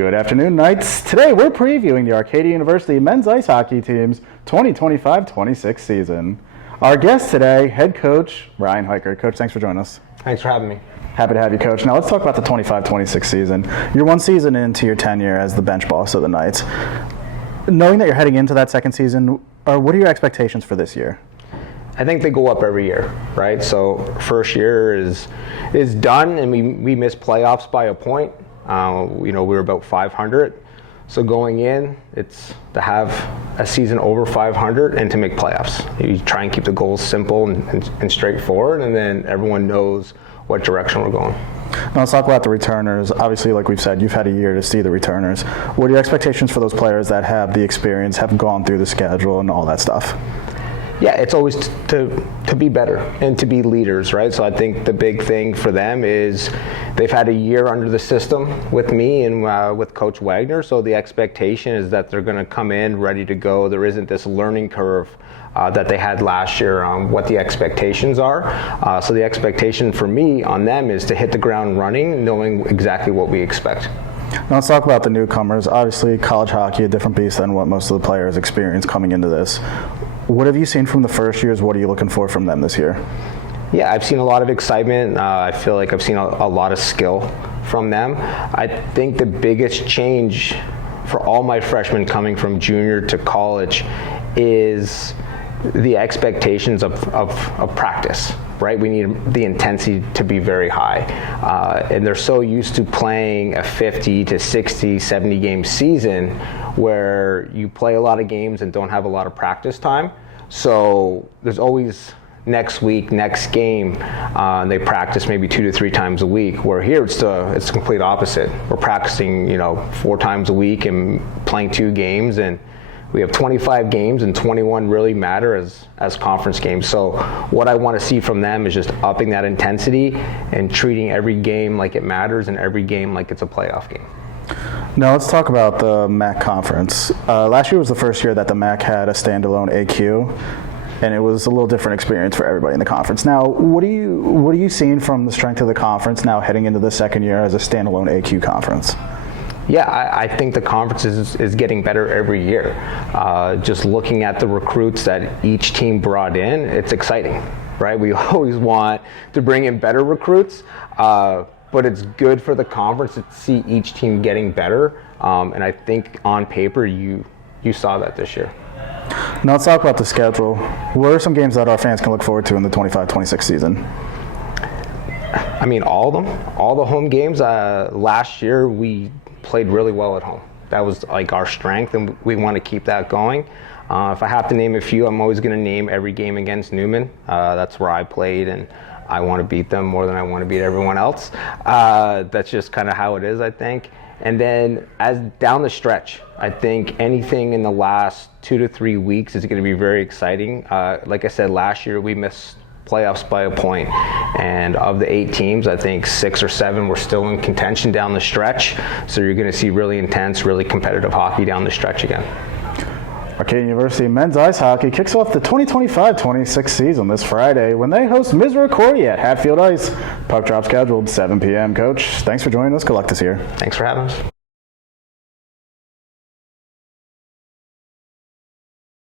Good afternoon, Knights. Today we're previewing the Arcadia University men's ice hockey team's 2025-26 season. Our guest today, head coach Ryan Hiker. Coach, thanks for joining us. Thanks for having me. Happy to have you, Coach. Now let's talk about the 25-26 season. You're one season into your tenure as the bench boss of the Knights. Knowing that you're heading into that second season, what are your expectations for this year? I think they go up every year, right? So first year is done, and we missed playoffs by a point. We were about 500. So going in, it's to have a season over 500 and to make playoffs. You try and keep the goals simple and straightforward, and then everyone knows what direction we're going. Now let's talk about the returners. Obviously, like we've said, you've had a year to see the returners. What are your expectations for those players that have the experience, have gone through the schedule and all that stuff? Yeah, it's always to be better and to be leaders, right? So I think the big thing for them is they've had a year under the system with me and with Coach Wagner, so the expectation is that they're going to come in ready to go. There isn't this learning curve that they had last year on what the expectations are. So the expectation for me on them is to hit the ground running, knowing exactly what we expect. Now let's talk about the newcomers. Obviously, college hockey, a different beast than what most of the players experience coming into this. What have you seen from the first years? What are you looking for from them this year? Yeah, I've seen a lot of excitement. I feel like I've seen a lot of skill from them. I think the biggest change for all my freshmen coming from junior to college is the expectations of practice, right? We need the intensity to be very high. And they're so used to playing a 50 to 60, 70 game season where you play a lot of games and don't have a lot of practice time. So there's always next week, next game, they practice maybe 2 to 3 times a week, where here it's the complete opposite. We're practicing 4 times a week and playing 2 games, and we have 25 games and 21 really matter as conference games. So what I want to see from them is just upping that intensity and treating every game like it matters and every game like it's a playoff game. Now let's talk about the MAC conference. Last year was the first year that the MAC had a standalone AQ, and it was a little different experience for everybody in the conference. Now, what are you seeing from the strength of the conference now heading into the second year as a standalone AQ conference? Yeah, I think the conference is getting better every year. Just looking at the recruits that each team brought in, it's exciting, right? We always want to bring in better recruits, but it's good for the conference to see each team getting better. And I think on paper, you saw that this year. Now let's talk about the schedule. What are some games that our fans can look forward to in the 25-26 season? I mean, all of them. All the home games. Last year, we played really well at home. That was like our strength, and we want to keep that going. If I have to name a few, I'm always going to name every game against Newman. That's where I played, and I want to beat them more than I want to beat everyone else. That's just kind of how it is, I think. And then as down the stretch, I think anything in the last 2 to 3 weeks is going to be very exciting. Like I said, last year we missed playoffs by a point, and of the 8 teams, I think 6 or 7 were still in contention down the stretch. So you're going to see really intense, really competitive hockey down the stretch again. Arcadia University men's ice hockey kicks off the 2025-26 season this Friday when they host Misericordia at Hatfield Ice. Puck drop scheduled 7 p.m. Coach, thanks for joining us. Good luck this year. Thanks for having us.